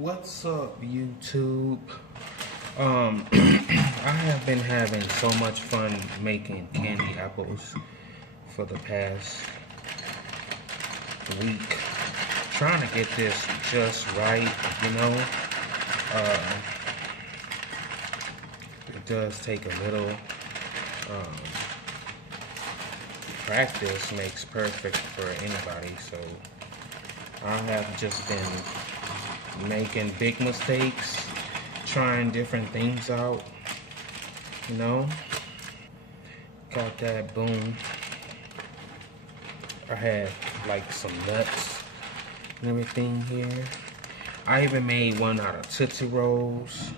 What's up, YouTube? I have been having so much fun making candy apples for the past week. Trying to get this just right, you know. It does take a little practice makes perfect for anybody, so I have just been making big mistakes, trying different things out, you know. Got that, boom. I had like some nuts and everything here. I even made one out of Tootsie Rolls.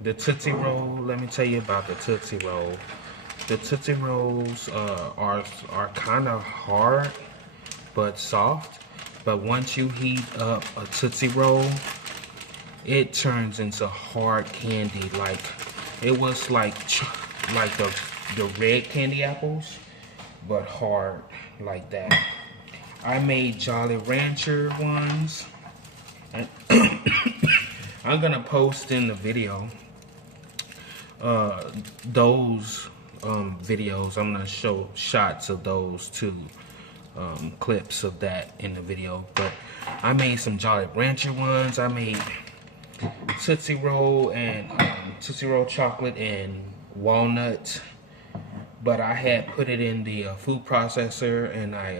The Tootsie Roll, let me tell you about the Tootsie Roll. The Tootsie Rolls are kind of hard but soft. But once you heat up a Tootsie Roll, it turns into hard candy. Like it was like the red candy apples, but hard like that. I made Jolly Rancher ones. And I'm gonna post in the video those videos. I'm gonna show shots of those two clips of that in the video. But I made some Jolly Rancher ones. I made Tootsie Roll and Tootsie Roll chocolate and walnut. But I had put it in the food processor, and I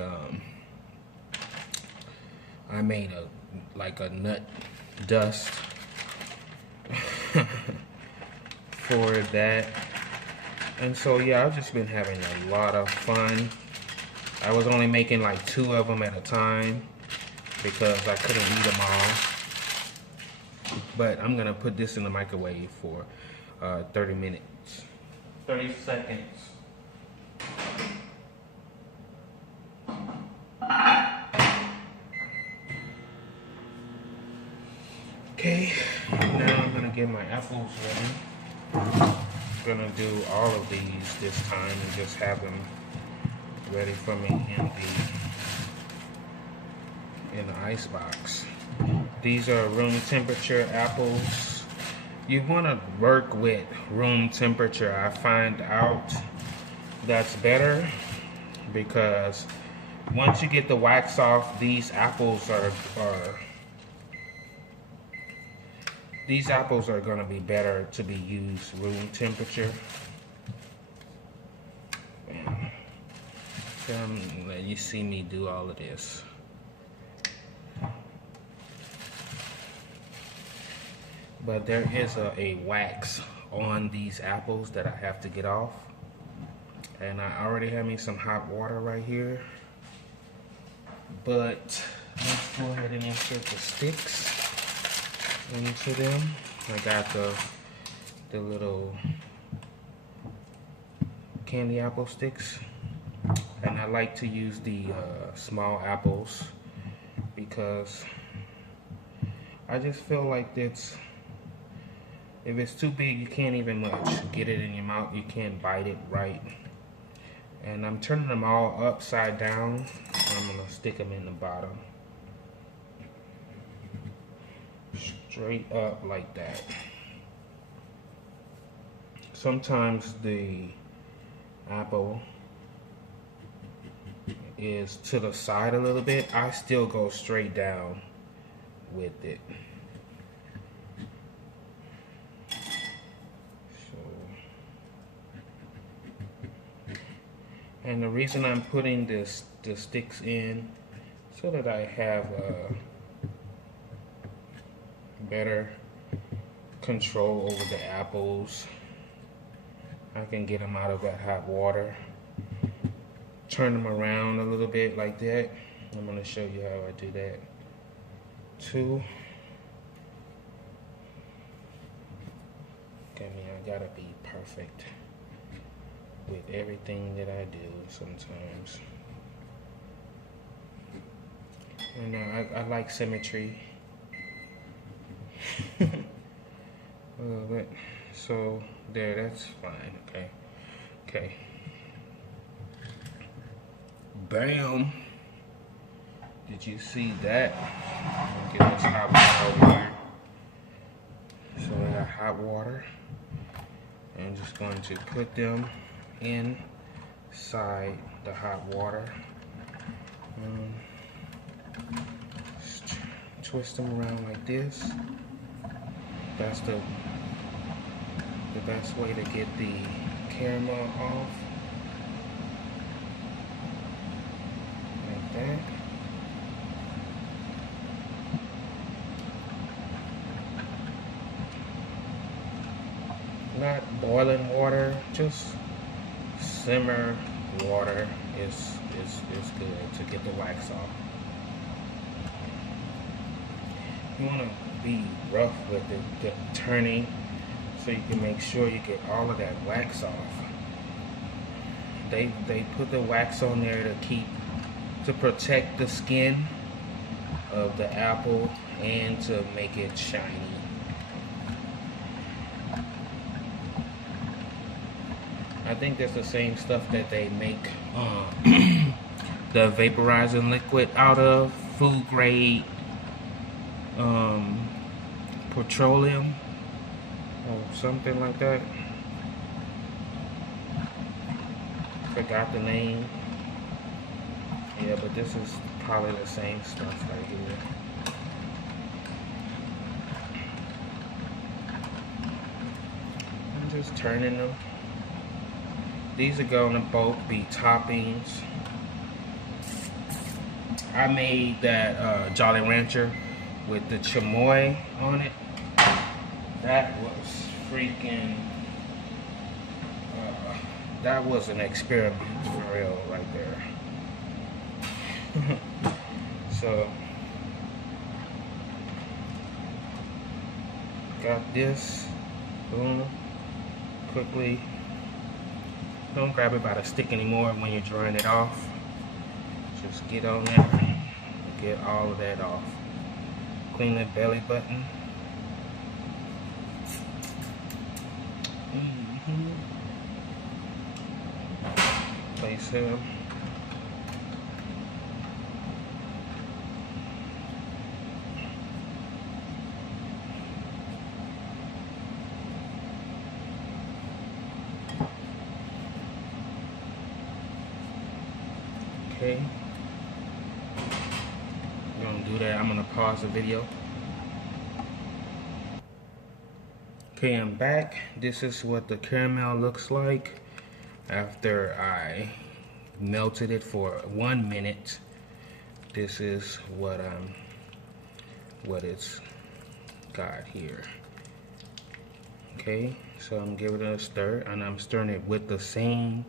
made a nut dust for that. And so yeah, I've just been having a lot of fun. I was only making like 2 of them at a time because I couldn't eat them all. But I'm gonna put this in the microwave for 30 minutes. 30 seconds. Okay, now I'm gonna get my apples ready. I'm gonna do all of these this time and just have them ready for me in the ice box. These are room temperature apples. You want to work with room temperature. I find out that's better because once you get the wax off, these apples are going to be better to be used room temperature. Let you see me do all of this. But there is a wax on these apples that I have to get off. And I already have me some hot water right here. But let's go ahead and insert the sticks into them. I got the little candy apple sticks, and I like to use the small apples because I just feel like if it's too big, you can't even get it in your mouth. You can't bite it right. And I'm turning them all upside down. I'm gonna stick them in the bottom. Straight up like that. Sometimes the apple is to the side a little bit. I still go straight down with it. And the reason I'm putting the sticks in so that I have better control over the apples. I can get them out of that hot water. Turn them around a little bit like that. I'm going to show you how I do that too. I mean, I gotta be perfect with everything that I do sometimes. And I like symmetry. A little bit. So there, that's fine. Okay. Bam. Did you see that? Get this hot water over here. So I got hot water. I'm just going to put them inside the hot water. Just twist them around like this. That's the best way to get the caramel off. Like that. Not boiling water, just simmer water is good to get the wax off. You want to be rough with the turning so you can make sure you get all of that wax off. They put the wax on there to protect the skin of the apple and to make it shiny. I think that's the same stuff that they make the vaporizing liquid out of, food grade petroleum or something like that. Forgot the name. Yeah, but this is probably the same stuff right here. I'm just turning them. These are going to both be toppings. I made that Jolly Rancher with the chamoy on it. That was freaking, that was an experiment for real right there. So, got this, boom, quickly. Don't grab it by the stick anymore when you're drying it off. Just get on there and get all of that off. Clean the belly button. Place him. Okay, I'm gonna do that. I'm gonna pause the video. Okay, I'm back. This is what the caramel looks like after I melted it for 1 minute. This is what it's got here. Okay, so I'm giving it a stir, and I'm stirring it with the same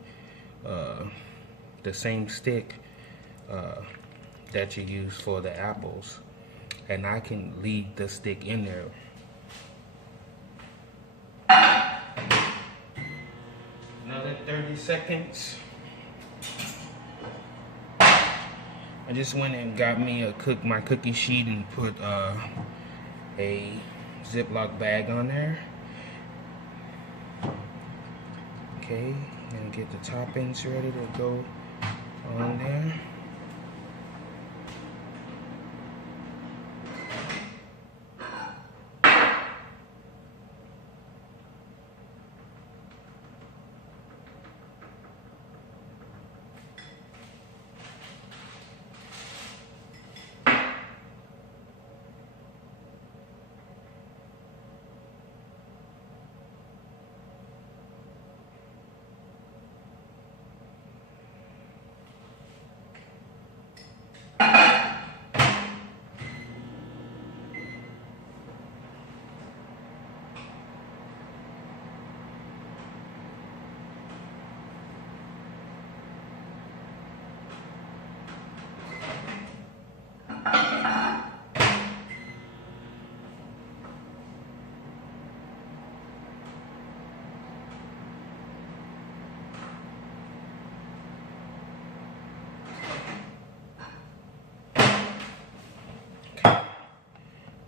stick that you use for the apples, and I can leave the stick in there. Another 30 seconds. I just went and got me my cookie sheet and put a Ziploc bag on there. Okay, and get the toppings ready to go on there.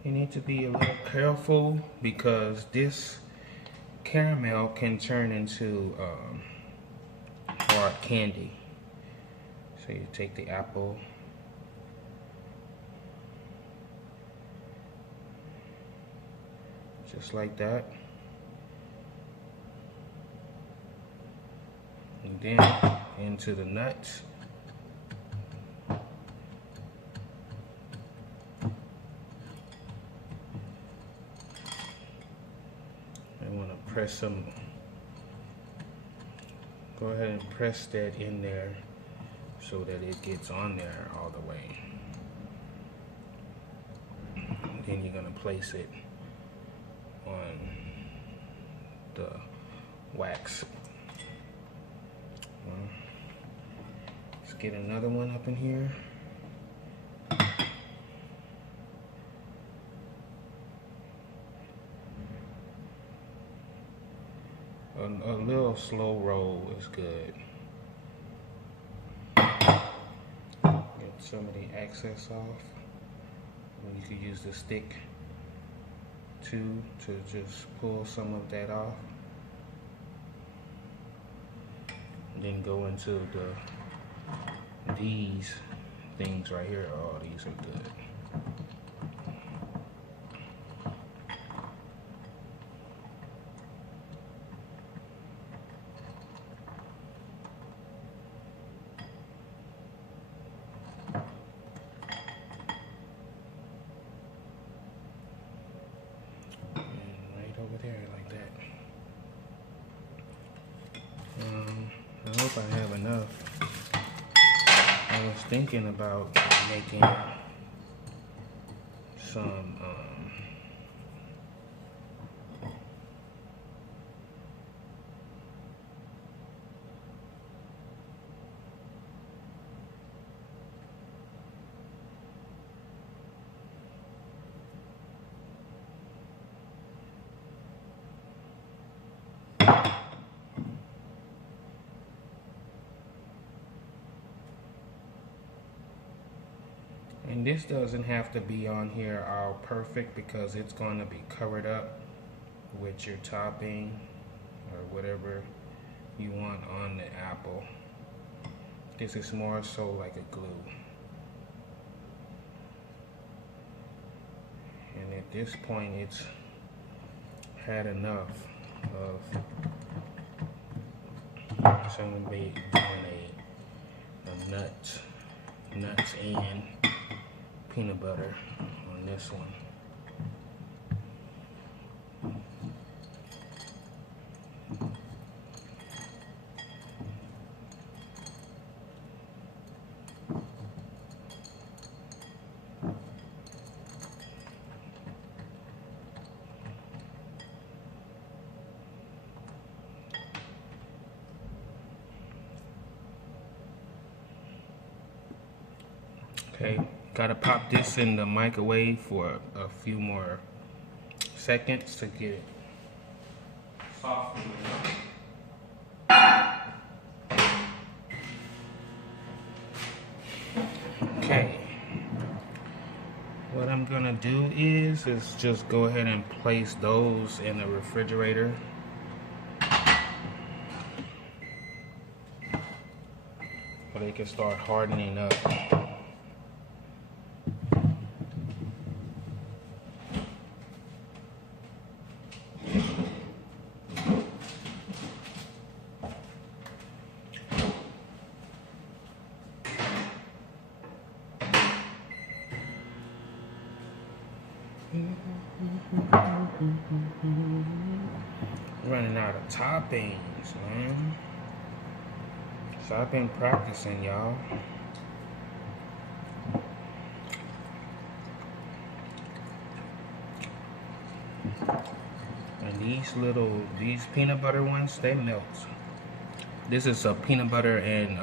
You need to be a little careful because this caramel can turn into hard candy. So you take the apple just like that. And then into the nuts. I want to press some, go ahead and press that in there so that it gets on there all the way. And then you're going to place it on the wax. Let's get another one up in here. A little slow roll is good. Get some of the excess off. You could use the stick too to just pull some of that off. And then go into these things right here. Oh, these are good. Over there like that. I hope I have enough. I was thinking about making some and this doesn't have to be on here all perfect because it's going to be covered up with your topping or whatever you want on the apple. This is more so like a glue. And at this point it's had enough of, so I'm going to be doing a nuts and peanut butter on this one. Okay, gotta pop this in the microwave for a few more seconds to get it soft. Okay, what I'm gonna do is just go ahead and place those in the refrigerator. So they can start hardening up. Running out of toppings, man. So I've been practicing, y'all. And these peanut butter ones, they melt. This is a peanut butter and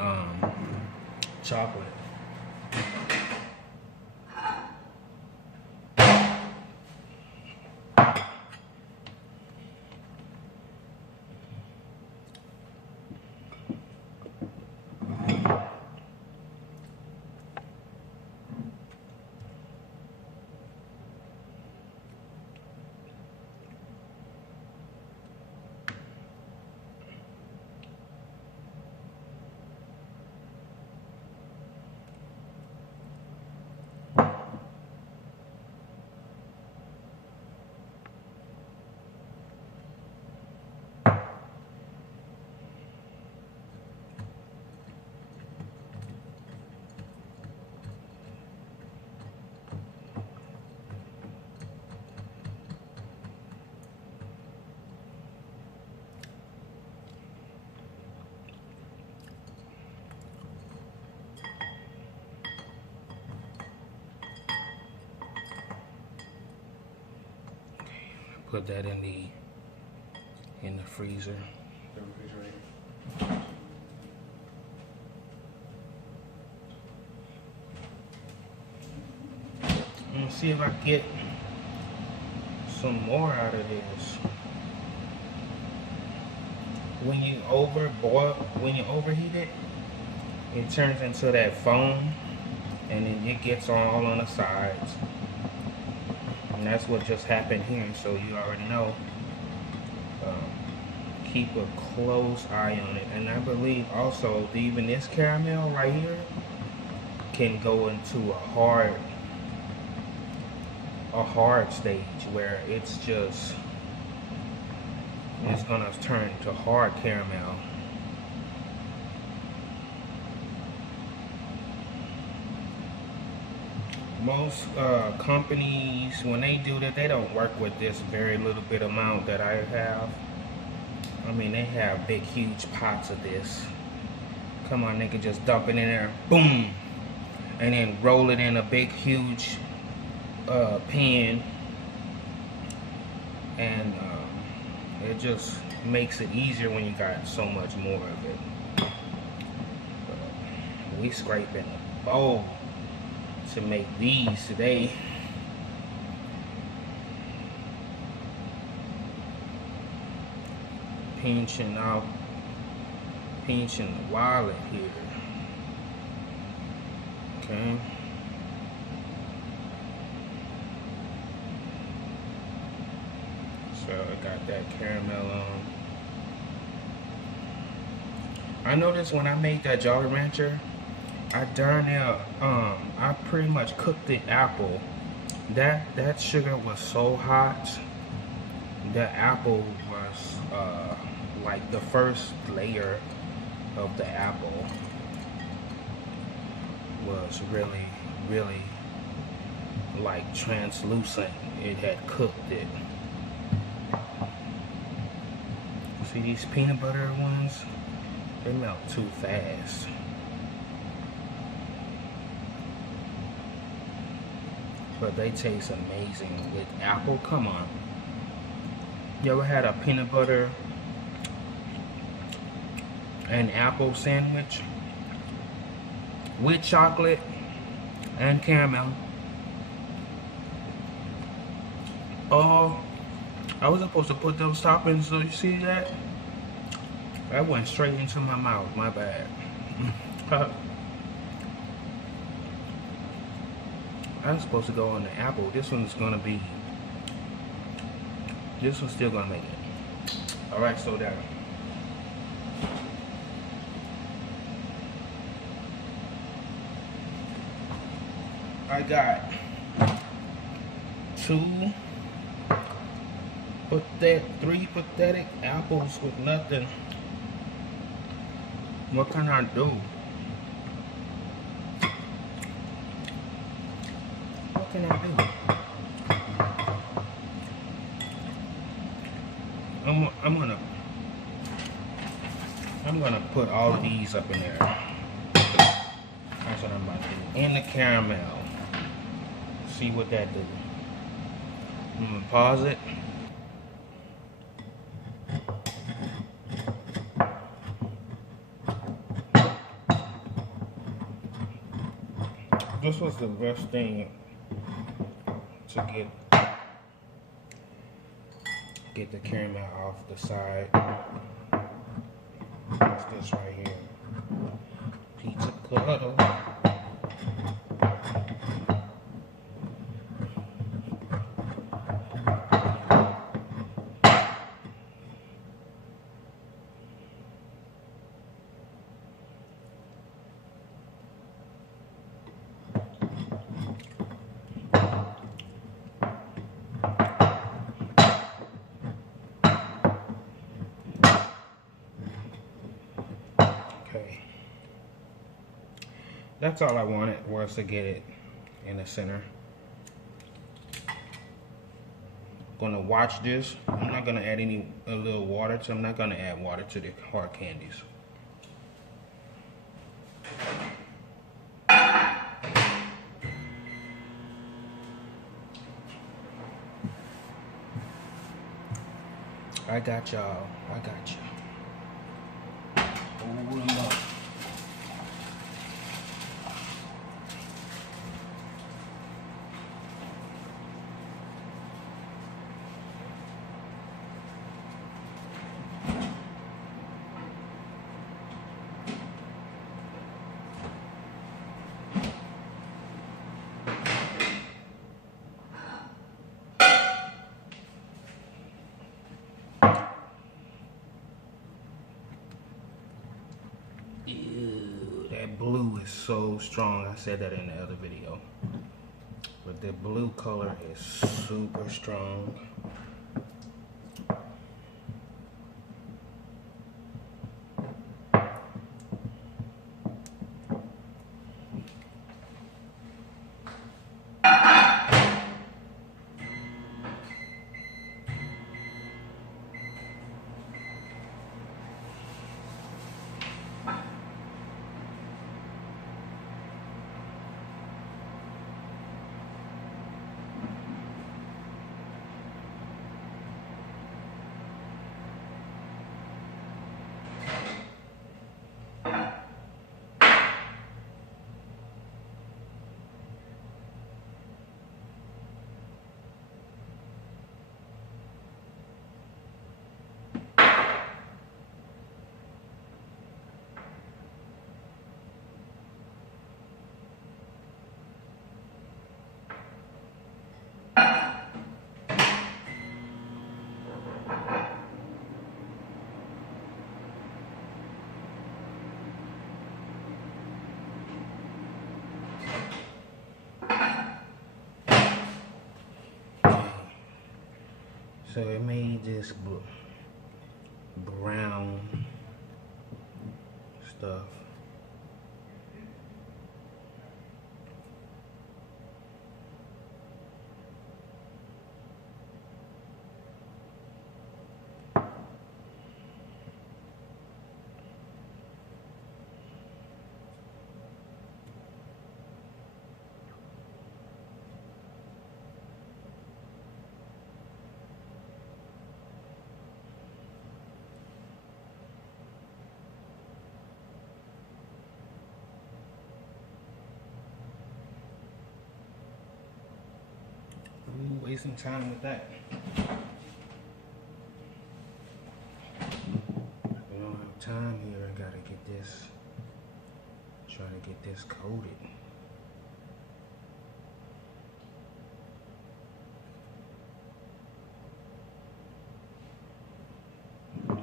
chocolate. Put that in the freezer. The refrigerator. Let's see if I can get some more out of this. When you overheat it, it turns into that foam, and then it gets all on the sides. And that's what just happened here, so you already know. Keep a close eye on it. And I believe also even this caramel right here can go into a hard stage where it's gonna turn to hard caramel. Most companies, when they do that, they don't work with this very little bit amount that I have. I mean, they have big, huge pots of this. Come on, they can just dump it in there, boom, and then roll it in a big, huge pan, and it just makes it easier when you got so much more of it. We scraping a bowl to make these today. Pinching the wallet here. Okay. So I got that caramel on. I noticed when I made that Jolly Rancher, I pretty much cooked the apple. That sugar was so hot. The apple was like the first layer of the apple was really, really like translucent. It had cooked it. See these peanut butter ones? They melt too fast. But they taste amazing with apple. Come on. You ever had a peanut butter and apple sandwich with chocolate and caramel? Oh, I was supposed to put those toppings, so you see that? That went straight into my mouth, my bad. I was supposed to go on the apple. This one's still gonna make it. Alright, slow down. I got three pathetic apples with nothing. What can I do? What can I do? I'm gonna put all of these up in there. That's what I'm about to do. In the caramel. See what that do. I'm gonna pause it. This was the best thing to get the caramel off the side. It's this right here. Pizza cutter. Okay. That's all I wanted, was to get it in the center. Gonna watch this. I'm not gonna add a little water to. I'm not gonna add water to the hard candies. I got y'all. I got you. Hold them up. Ew, that blue is so strong. I said that in the other video. But the blue color is super strong. So it made this brown stuff. Ooh, wasting time with that. We don't have time here. I gotta get this, try to get this coated.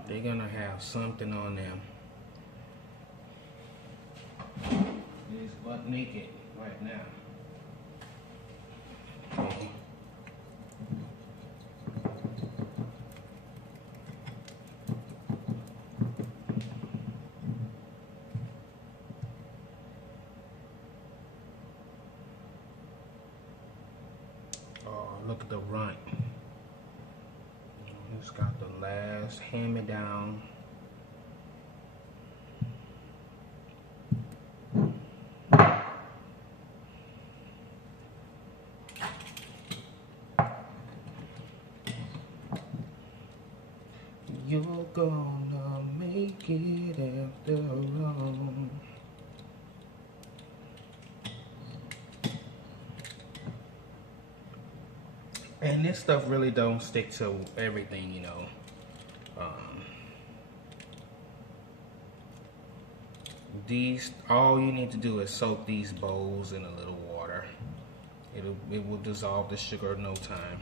They're gonna have something on them. It's butt naked right now. Okay. Oh, look at the runt. It's got the last hand-me-down. You're gonna make it after all. And this stuff really don't stick to everything, you know. All you need to do is soak these bowls in a little water. It will dissolve the sugar in no time.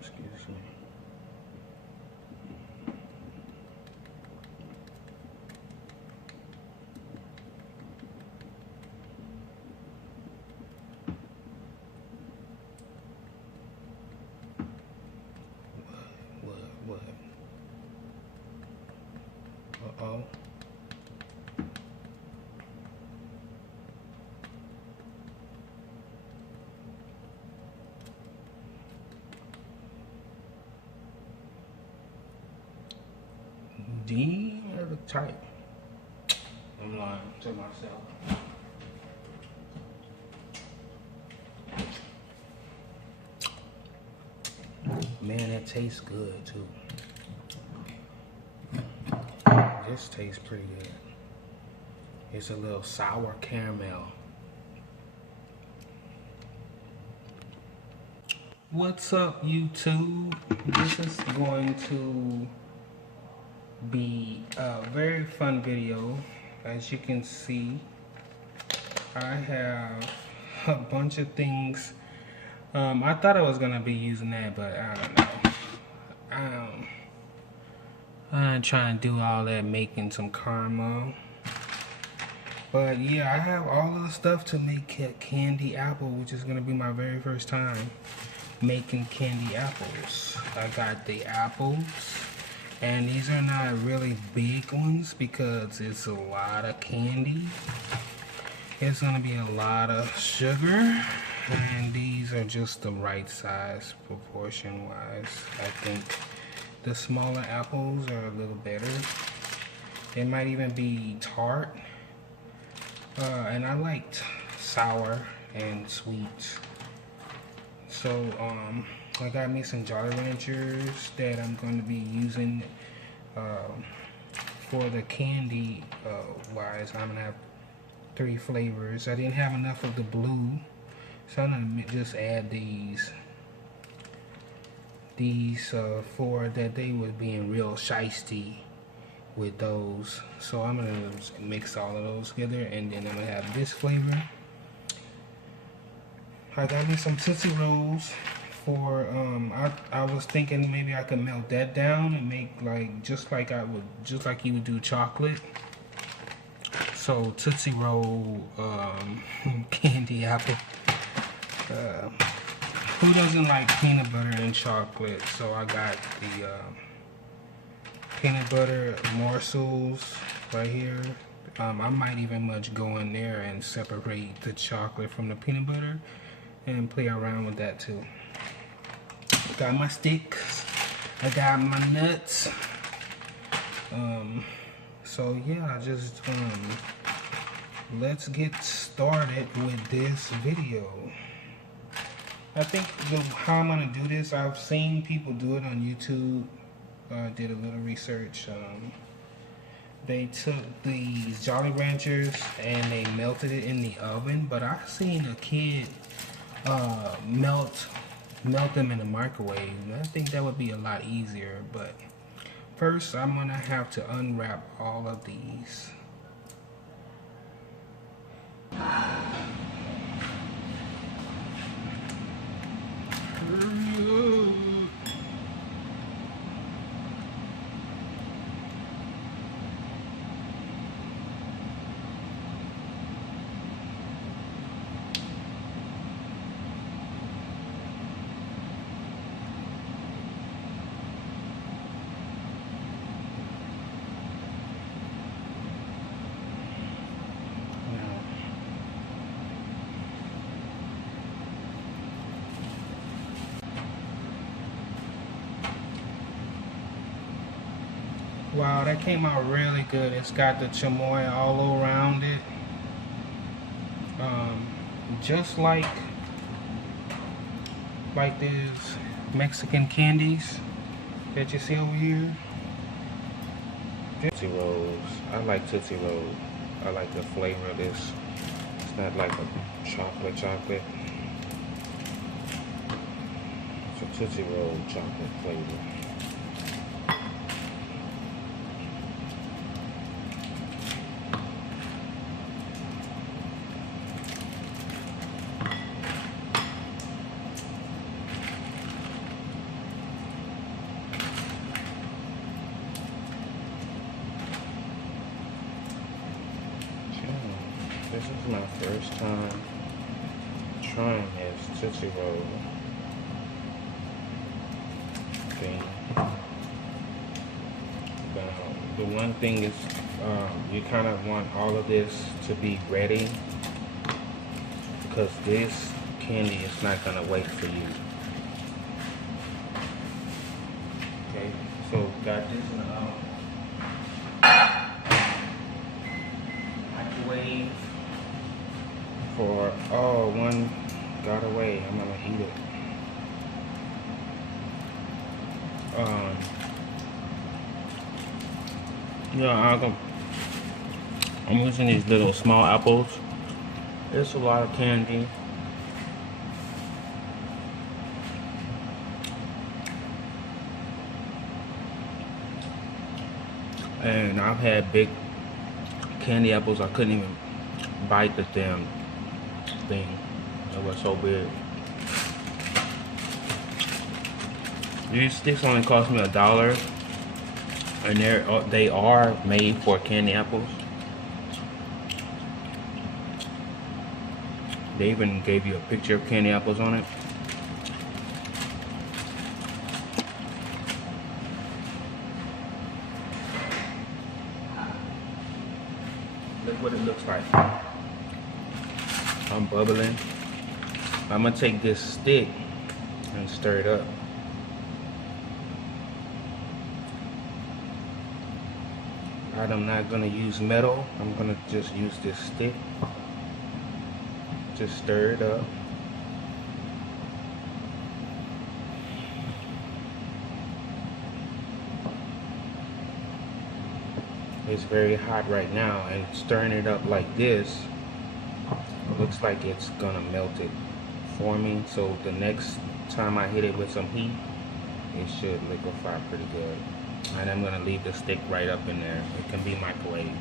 Excuse me. What? Uh-oh. D or the type? I'm lying to myself. Man, it tastes good too. This tastes pretty good. It's a little sour caramel. What's up, YouTube? This is going to be a very fun video. As you can see, I have a bunch of things. I thought I was gonna be using that, but I don't know. I'm trying to do all that making some caramel. But yeah, I have all of the stuff to make candy apple, which is gonna be my very first time making candy apples. I got the apples, and these are not really big ones because it's a lot of candy. It's gonna be a lot of sugar, and these are just the right size proportion wise. I think the smaller apples are a little better. They might even be tart, and I liked sour and sweet. So I got me some Jolly Ranchers that I'm going to be using for the candy wise. I'm gonna have 3 flavors. I didn't have enough of the blue, so I'm gonna just add these 4 that they were being real shiesty with those. So I'm gonna mix all of those together, and then I'm gonna have this flavor. I got me some Tootsie Rolls for I was thinking maybe I could melt that down and make like just like you would do chocolate. So Tootsie Roll candy apple. Who doesn't like peanut butter and chocolate? So I got the peanut butter morsels right here. I might even go in there and separate the chocolate from the peanut butter and play around with that too. Got my sticks. I got my nuts. So yeah, just let's get started with this video. I think how I'm gonna do this, I've seen people do it on YouTube. Did a little research. They took these Jolly Ranchers and they melted it in the oven, but I seen a kid melt them in the microwave. I think that would be a lot easier, but first I'm gonna have to unwrap all of these. Wow, that came out really good. It's got the chamoy all around it. Just like these Mexican candies that you see over here. Tootsie Rolls. I like Tootsie Roll. I like the flavor of this. It's not like a chocolate. It's a Tootsie Roll chocolate flavor. This is my first time trying this Tootsie Roll thing. The one thing is you kind of want all of this to be ready, because this candy is not going to wait for you. Okay, so got this in the oven. save for, oh, one got away. I'm gonna eat it. Yeah, I'm using these little small apples. It's a lot of candy. And I've had big candy apples. I couldn't even bite the damn thing. It was so big. These sticks only cost me $1, and they are made for candy apples. They even gave you a picture of candy apples on it. Look what it looks like. I'm bubbling. I'm gonna take this stick and stir it up. Alright, I'm not gonna use metal. I'm gonna just use this stick. Just stir it up. It's very hot right now, and stirring it up like this, it looks like it's gonna melt it for me. So the next time I hit it with some heat, it should liquefy pretty good. And I'm gonna leave the stick right up in there. It can be microwaved.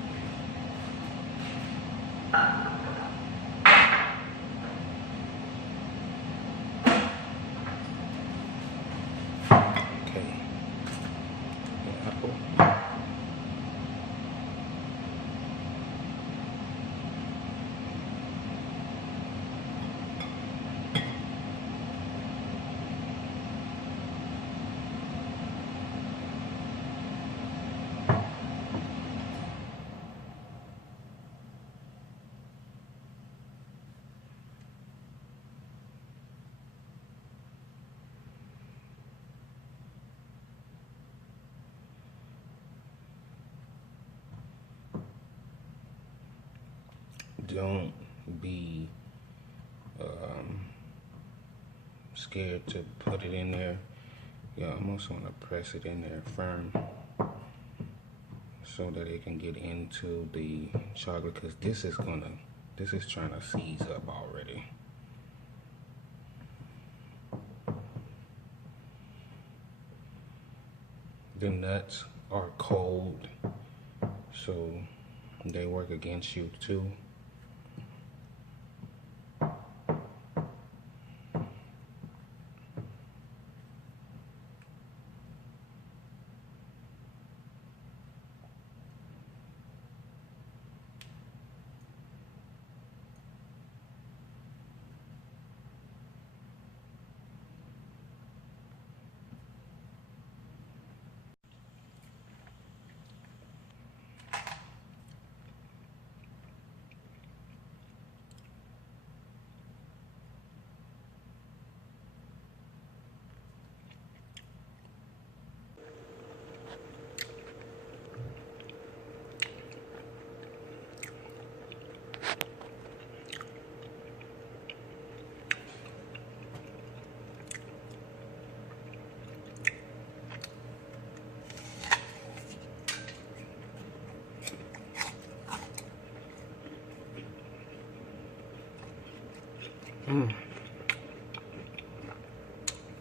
Okay. The apple. Don't be scared to put it in there. You almost want to press it in there firm so that it can get into the chocolate, because this is trying to seize up already. The nuts are cold, so they work against you too.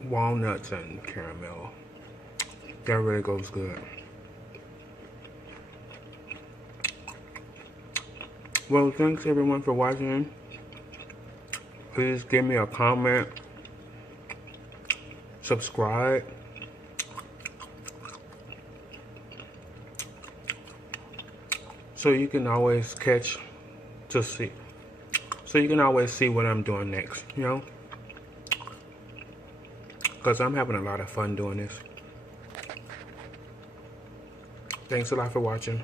Walnuts and caramel. That really goes good. Well, thanks everyone for watching. Please give me a comment, subscribe, so you can always see what I'm doing next, you know? Because I'm having a lot of fun doing this. Thanks a lot for watching.